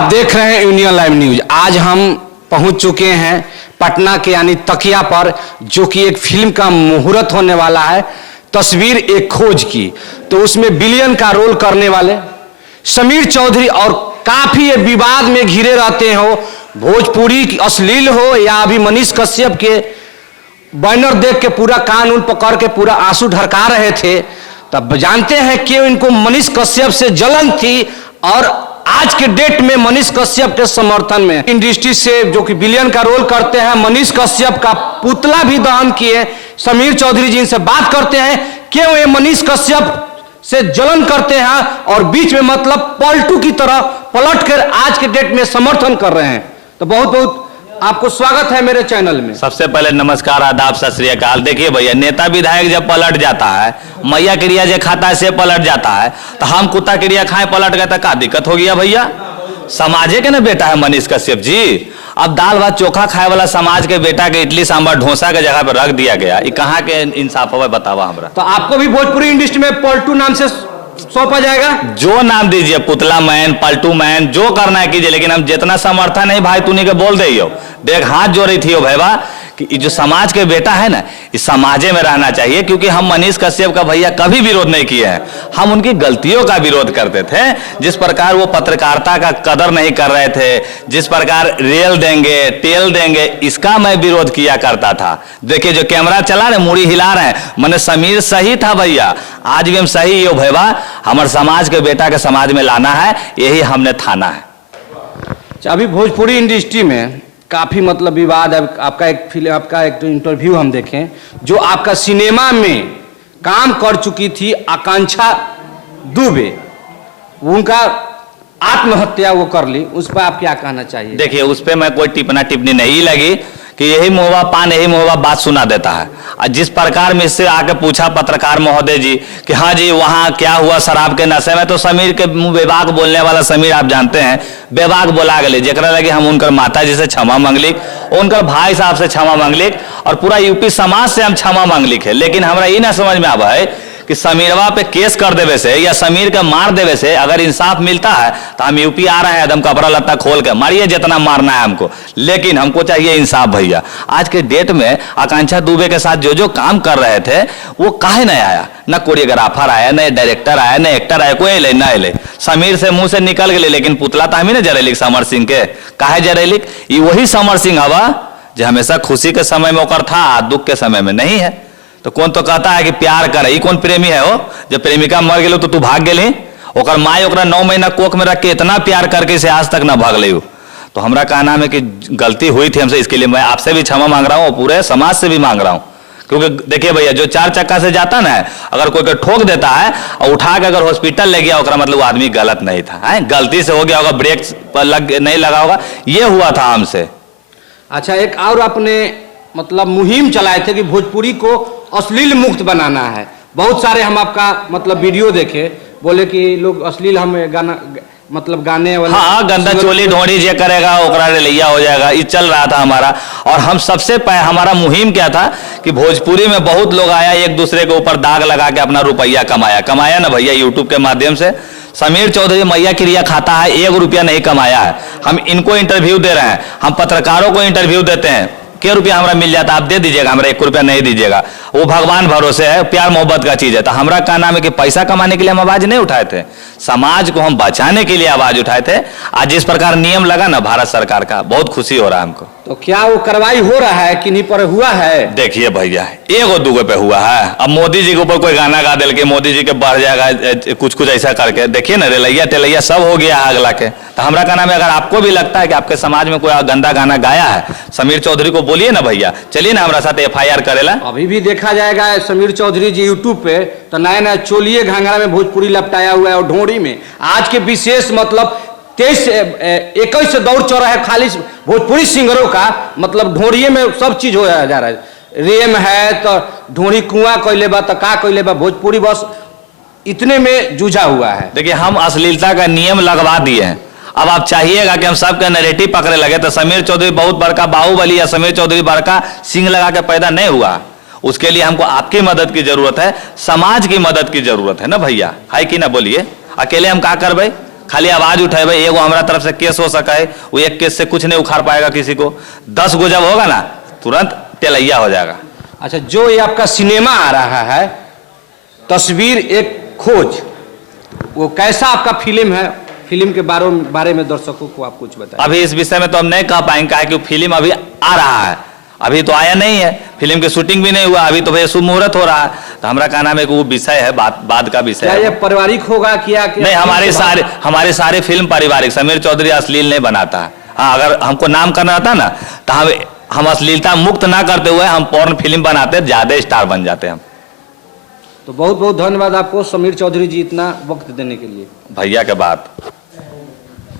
आप देख रहे हैं यूनियन लाइव न्यूज। आज हम पहुंच चुके हैं पटना के यानी तकिया पर, जो कि एक फिल्म का मुहूर्त होने वाला है, तस्वीर एक खोज की। तो उसमें विलियन का रोल करने वाले समीर चौधरी, और काफी ये विवाद में घिरे रहते हो, भोजपुरी की अश्लील हो या अभी मनीष कश्यप के बैनर देख के पूरा कान उन पकड़ के पूरा आंसू ढरका रहे थे। तब जानते हैं कि इनको मनीष कश्यप से जलन थी और आज के डेट में मनीष कश्यप के समर्थन में इंडस्ट्री से जो कि विलियन का रोल करते हैं मनीष कश्यप का पुतला भी दहन किए समीर चौधरी जी। इनसे बात करते हैं क्यों ये मनीष कश्यप से जलन करते हैं और बीच में मतलब पलटू की तरह पलट कर आज के डेट में समर्थन कर रहे हैं। तो बहुत बहुत आपको स्वागत है मेरे चैनल में। सबसे पहले नमस्कार, आदाब, सत श्री अकाल। देखिए भैया, नेता विधायक जब पलट जाता है, मैया क्रिया जो खाता है से पलट जाता है, तो हम कुत्ता क्रिया खाए पलट गए तो क्या दिक्कत हो गया भैया? समाजे के ना बेटा है मनीष कश्यप जी। अब दाल भात चोखा खाए वाला समाज के बेटा के इडली सांभर डोसा के जगह पर रख दिया गया, ये कहाँ के इंसाफ है बतावा हमरा? तो आपको भी भोजपुरी इंडस्ट्री में पलटू नाम से सौंपा जाएगा? जो नाम दीजिए, पुतला मैन, पलटू मैन, जो करना है कीजिए, लेकिन हम जितना समर्थन है भाई तूने के बोल दे। देख हाथ जोड़ रही थी भैया कि जो समाज के बेटा है ना, इस समाजे में रहना चाहिए। क्योंकि हम मनीष कश्यप का भैया कभी विरोध नहीं किए हैं, हम उनकी गलतियों का विरोध करते थे। जिस प्रकार वो पत्रकारिता का कदर नहीं कर रहे थे, जिस प्रकार रेल देंगे टेल देंगे, इसका मैं विरोध किया करता था। देखिए जो कैमरा चला रहे, मुड़ी हिला रहे हैं, मैंने समीर सही था भैया, आज भी हम सही हो भैया। हमारे समाज के बेटा के समाज में लाना है, यही हमने थाना है। अभी भोजपुरी इंडस्ट्री में काफी मतलब विवाद है। आपका एक फिल्म, आपका एक इंटरव्यू हम देखें, जो आपका सिनेमा में काम कर चुकी थी आकांक्षा दुबे, उनका आत्महत्या वो कर ली, उस पर आप क्या कहना चाहिए? देखिए उस पर मैं कोई टिप्पणी नहीं लगी कि यही मुहवा पान यही मुहवा बात सुना देता है। और जिस प्रकार में इससे आके पूछा पत्रकार महोदय जी कि हाँ जी वहाँ क्या हुआ शराब के नशे में, तो समीर के मुंह बेबाक बोलने वाला समीर आप जानते हैं, बेबाक बोला गए, जरा लगे हम उनकर माता जी से क्षमा मांगलिक, उनकर भाई साहब से क्षमा मांगलिक, और पूरा यूपी समाज से हम क्षमा मांगलिक है। लेकिन हमरा ये ना समझ में आवा है कि समीरवा पे केस कर देवे से या समीर के मार देवे से अगर इंसाफ मिलता है तो हम यूपी आ रहे हैं एकदम कपड़ा लत्ता खोल के मारिए जितना मारना है हमको, लेकिन हमको चाहिए इंसाफ भैया। आज के डेट में आकांक्षा दुबे के साथ जो जो काम कर रहे थे वो काहे नहीं आया? न कोरियोग्राफर आया, न डायरेक्टर आया, न एक्टर आया, कोई अले न अले। समीर से मुंह से निकल गए, लेकिन पुतला तो हमी ना जरेलिक समर सिंह के, काहे जरेलिक? ये वही समर सिंह हवा जो हमेशा खुशी के समय में ओकर था, दुख के समय में नहीं है। तो कौन तो कहता है कि प्यार करे, कौन प्रेमी है हो? जब प्रेमिका मर गए तो तू भाग गए, ओकर माई ओकरा 9 महीना कोख में रख के इतना प्यार करके से आज तक ना भाग ले। तो हमरा कहा नाम है कि गलती हुई थी हमसे, इसके लिए मैं आपसे भी क्षमा मांग रहा हूँ, पूरे समाज से भी मांग रहा हूँ। क्योंकि देखिए भैया, जो 4 चक्का से जाता ना, अगर कोई ठोक देता है और उठा के अगर हॉस्पिटल ले गया, ओकरा मतलब आदमी गलत नहीं था, है गलती से हो गया होगा, ब्रेक नहीं लगा होगा, ये हुआ था हमसे। अच्छा, एक और आपने मतलब मुहिम चलाए थे कि भोजपुरी को अश्लील मुक्त बनाना है। बहुत सारे हम आपका मतलब वीडियो देखे, बोले कि लोग अश्लील हमें गाना मतलब गाने वाले, हाँ गंदा चोली ढोड़ी जे करेगा ओकरा रेलैया हो जाएगा, ये चल रहा था हमारा। और हम सबसे हमारा मुहिम क्या था कि भोजपुरी में बहुत लोग आया, एक दूसरे के ऊपर दाग लगा के अपना रुपया कमाया ना भैया, यूट्यूब के माध्यम से। समीर चौधरी मैया क्रिया खाता है, 1 रुपया नहीं कमाया है। हम इनको इंटरव्यू दे रहे हैं, हम पत्रकारों को इंटरव्यू देते हैं, क्या रुपया हमारा मिल जाता आप दे दीजिएगा, हमारा 1 रुपया नहीं दीजिएगा, वो भगवान भरोसे है, प्यार मोहब्बत का चीज है। तो हमारा क्या नाम है कि पैसा कमाने के लिए हम आवाज नहीं उठाए थे, समाज को हम बचाने के लिए आवाज उठाए थे। आज जिस प्रकार नियम लगा ना भारत सरकार का, बहुत खुशी हो रहा है हमको। तो क्या वो कार्रवाई हो रहा है कि नहीं पर हुआ है? देखिए भैया, 1-2 पे हुआ है। अब मोदी जी के ऊपर कोई गाना गा दिल के मोदी जी के बढ़ जाएगा कुछ ऐसा करके, देखिए ना रेलैया टेलैया सब हो गया आग ला के। तो हमारा क्या नाम है, अगर आपको भी लगता है कि आपके समाज में कोई गंदा गाना गाया है, समीर चौधरी को बोलिए ना भैया, चलिए ना हमारा साथ FIR करेला। अभी भी देखा जाएगा समीर चौधरी जी यूट्यूब पे तो नया चोलिए घाघरा में भोजपुरी लपटाया हुआ है, और ढोड़ी में आज के विशेष मतलब 21 दौड़ चल रहा है खाली भोजपुरी सिंगरों का, मतलब ढोड़िए में सब चीज हो जा रहा है। रेम है तो ढोड़ी कुआं कैले बा तो का कैले बा, भोजपुरी बस इतने में जूझा हुआ है। देखिए हम अश्लीलता का नियम लगवा दिए हैं, अब आप चाहिएगा कि हम सबका नैरेटिव पकड़े लगे। तो समीर चौधरी बहुत बड़का बाहुबली या समीर चौधरी बड़का सिंह लगा के पैदा नहीं हुआ, उसके लिए हमको आपकी मदद की जरूरत है, समाज की मदद की जरूरत है ना भैया, है कि ना? बोलिए, अकेले हम क्या करबे? खाली आवाज उठेबे, एगो हमारा तरफ से केस हो सका है, वो एक केस से कुछ नहीं उखाड़ पाएगा किसी को। 10 गो जब होगा ना तुरंत तेलैया हो जाएगा। अच्छा, जो ये आपका सिनेमा आ रहा है तस्वीर एक खोज, वो कैसा आपका फिल्म है? फिल्म के बारे में दर्शकों को आप कुछ बताएं। अभी इस विषय में तो हम नहीं कह पाएंगे, कि फिल्म अभी आ रहा है, अभी तो आया नहीं है, फिल्म की शूटिंग भी नहीं हुआ, अभी तो भैया शुभ मुहूर्त हो रहा है। तो हमारा कहना है कि वो विषय है, बाद का विषय क्या है। ये पारिवारिक होगा क्या? नहीं, हमारे सारे फिल्म पारिवारिक। समीर चौधरी अश्लील नहीं बनाता है। हाँ, अगर हमको नाम करना रहता ना तो हम अश्लीलता मुक्त ना करते हुए हम पॉर्न फिल्म बनाते, ज्यादा स्टार बन जाते हम। तो बहुत बहुत धन्यवाद आपको समीर चौधरी जी, इतना वक्त देने के लिए। भैया के बात।